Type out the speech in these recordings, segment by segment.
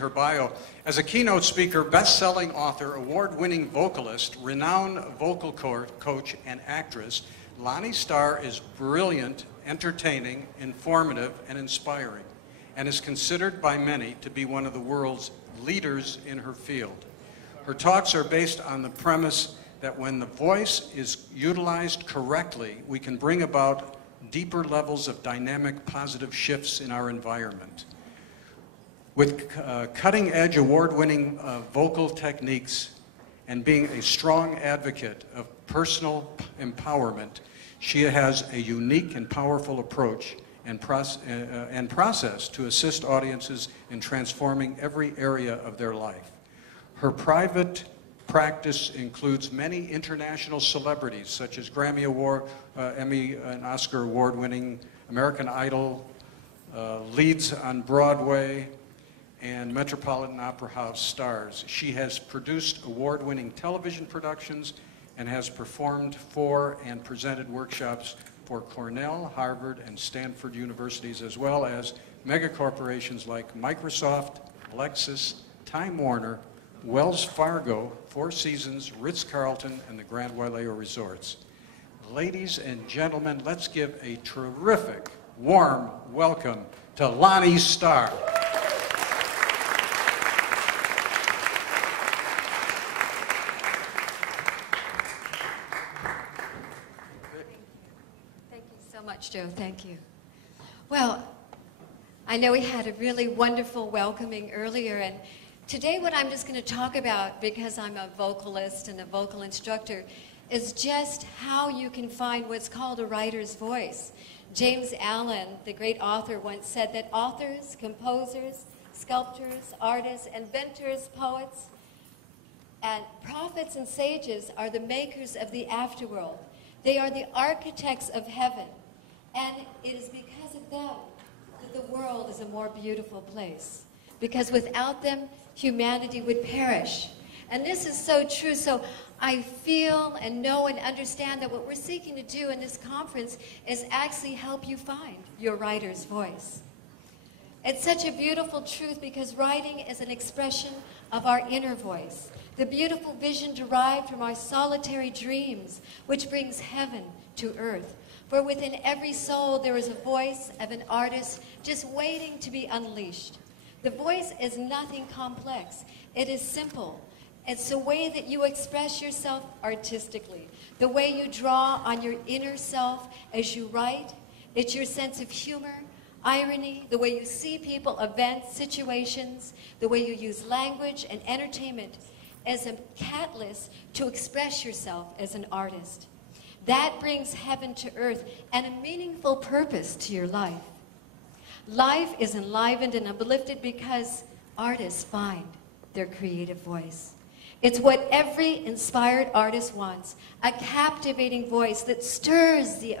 her bio. As a keynote speaker, best-selling author, award-winning vocalist, renowned vocal coach, and actress, Lani Star is brilliant, entertaining, informative, and inspiring, and is considered by many to be one of the world's leaders in her field. Her talks are based on the premise that when the voice is utilized correctly, we can bring about deeper levels of dynamic, positive shifts in our environment. With cutting-edge, award-winning vocal techniques and being a strong advocate of personal empowerment, she has a unique and powerful approach and process to assist audiences in transforming every area of their life. Her private practice includes many international celebrities, such as Grammy Award, Emmy and Oscar award-winning, American Idol, leads on Broadway, and Metropolitan Opera House stars. She has produced award-winning television productions and has performed for and presented workshops for Cornell, Harvard, and Stanford universities, as well as mega corporations like Microsoft, Lexus, Time Warner, Wells Fargo, Four Seasons, Ritz-Carlton, and the Grand Wailea Resorts. Ladies and gentlemen, let's give a terrific, warm welcome to Lani Star. Joe, thank you. Well, I know we had a really wonderful welcoming earlier, and today what I'm just going to talk about, because I'm a vocalist and a vocal instructor, is just how you can find what's called a writer's voice. James Allen, the great author, once said that authors, composers, sculptors, artists, inventors, poets, and prophets and sages are the makers of the afterworld. They are the architects of heaven. And it is because of them that the world is a more beautiful place. Because without them, humanity would perish. And this is so true. So I feel and know and understand that what we're seeking to do in this conference is actually help you find your writer's voice. It's such a beautiful truth because writing is an expression of our inner voice. The beautiful vision derived from our solitary dreams, which brings heaven to earth. For within every soul there is a voice of an artist just waiting to be unleashed. The voice is nothing complex. It is simple. It's the way that you express yourself artistically, the way you draw on your inner self as you write. It's your sense of humor, irony, the way you see people, events, situations, the way you use language and entertainment as a catalyst to express yourself as an artist. That brings heaven to earth and a meaningful purpose to your life. Life is enlivened and uplifted because artists find their creative voice. It's what every inspired artist wants, a captivating voice that stirs the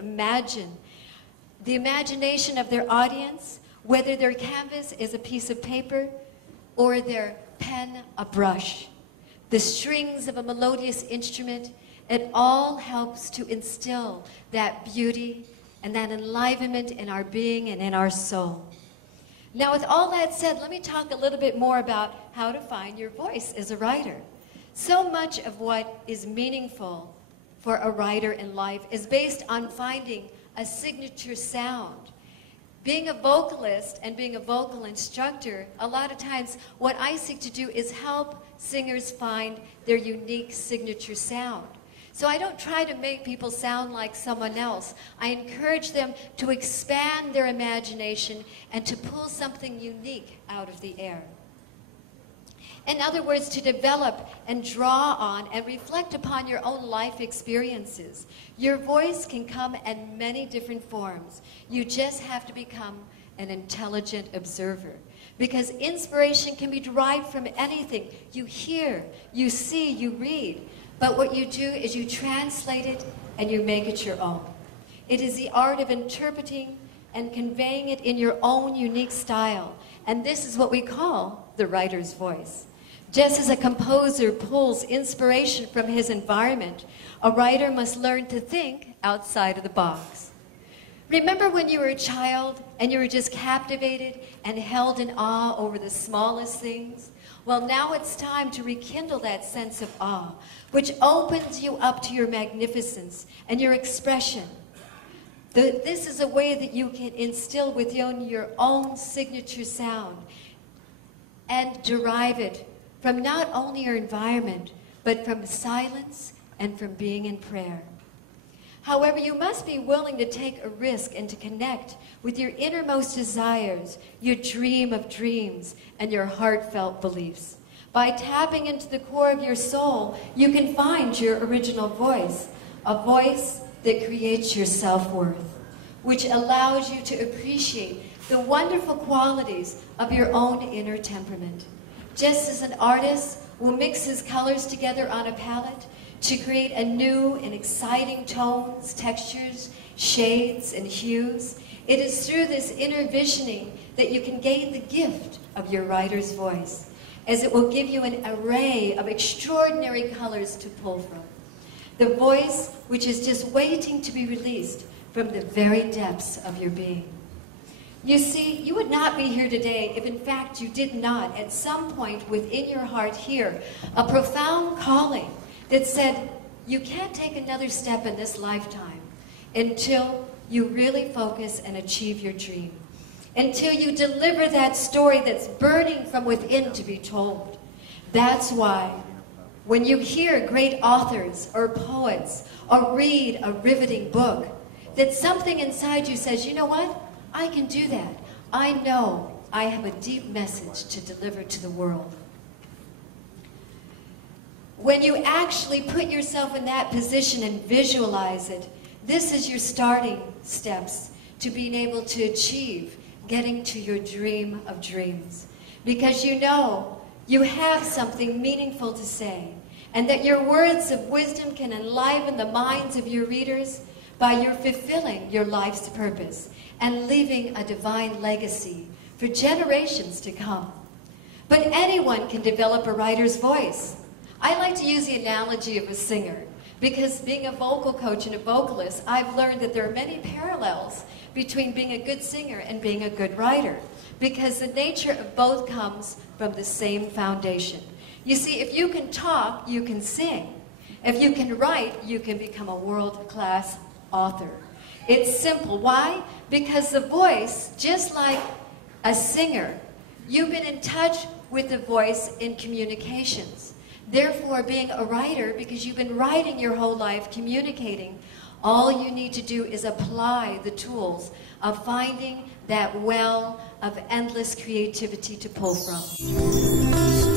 imagination of their audience, whether their canvas is a piece of paper or their pen a brush. The strings of a melodious instrument, it all helps to instill that beauty and that enlivenment in our being and in our soul. Now, with all that said, let me talk a little bit more about how to find your voice as a writer. So much of what is meaningful for a writer in life is based on finding a signature sound. Being a vocalist and being a vocal instructor, a lot of times what I seek to do is help singers find their unique signature sound. So I don't try to make people sound like someone else. I encourage them to expand their imagination and to pull something unique out of the air. In other words, to develop and draw on and reflect upon your own life experiences. Your voice can come in many different forms. You just have to become an intelligent observer. Because inspiration can be derived from anything. You hear, you see, you read. But what you do is you translate it and you make it your own. It is the art of interpreting and conveying it in your own unique style. And this is what we call the writer's voice. Just as a composer pulls inspiration from his environment, a writer must learn to think outside of the box. Remember when you were a child and you were just captivated and held in awe over the smallest things? Well, now it's time to rekindle that sense of awe, which opens you up to your magnificence and your expression. This is a way that you can instill within your own signature sound and derive it from not only your environment, but from silence and from being in prayer. However, you must be willing to take a risk and to connect with your innermost desires, your dream of dreams, and your heartfelt beliefs. By tapping into the core of your soul, you can find your original voice, a voice that creates your self-worth, which allows you to appreciate the wonderful qualities of your own inner temperament. Just as an artist will mix his colors together on a palette to create a new and exciting tones, textures, shades, and hues, it is through this inner visioning that you can gain the gift of your writer's voice, as it will give you an array of extraordinary colors to pull from. The voice which is just waiting to be released from the very depths of your being. You see, you would not be here today if in fact you did not at some point within your heart hear a profound calling that said, you can't take another step in this lifetime until you really focus and achieve your dream. Until you deliver that story that's burning from within to be told. That's why when you hear great authors or poets or read a riveting book, that something inside you says, you know what? I can do that. I know I have a deep message to deliver to the world. When you actually put yourself in that position and visualize it, this is your starting steps to being able to achieve getting to your dream of dreams. Because you know you have something meaningful to say, and that your words of wisdom can enliven the minds of your readers by your fulfilling your life's purpose and leaving a divine legacy for generations to come. But anyone can develop a writer's voice. I like to use the analogy of a singer, because being a vocal coach and a vocalist, I've learned that there are many parallels between being a good singer and being a good writer, because the nature of both comes from the same foundation. You see, if you can talk, you can sing. If you can write, you can become a world-class author. It's simple. Why? Because the voice, just like a singer, you've been in touch with the voice in communications. Therefore, being a writer, because you've been writing your whole life, communicating, all you need to do is apply the tools of finding that well of endless creativity to pull from.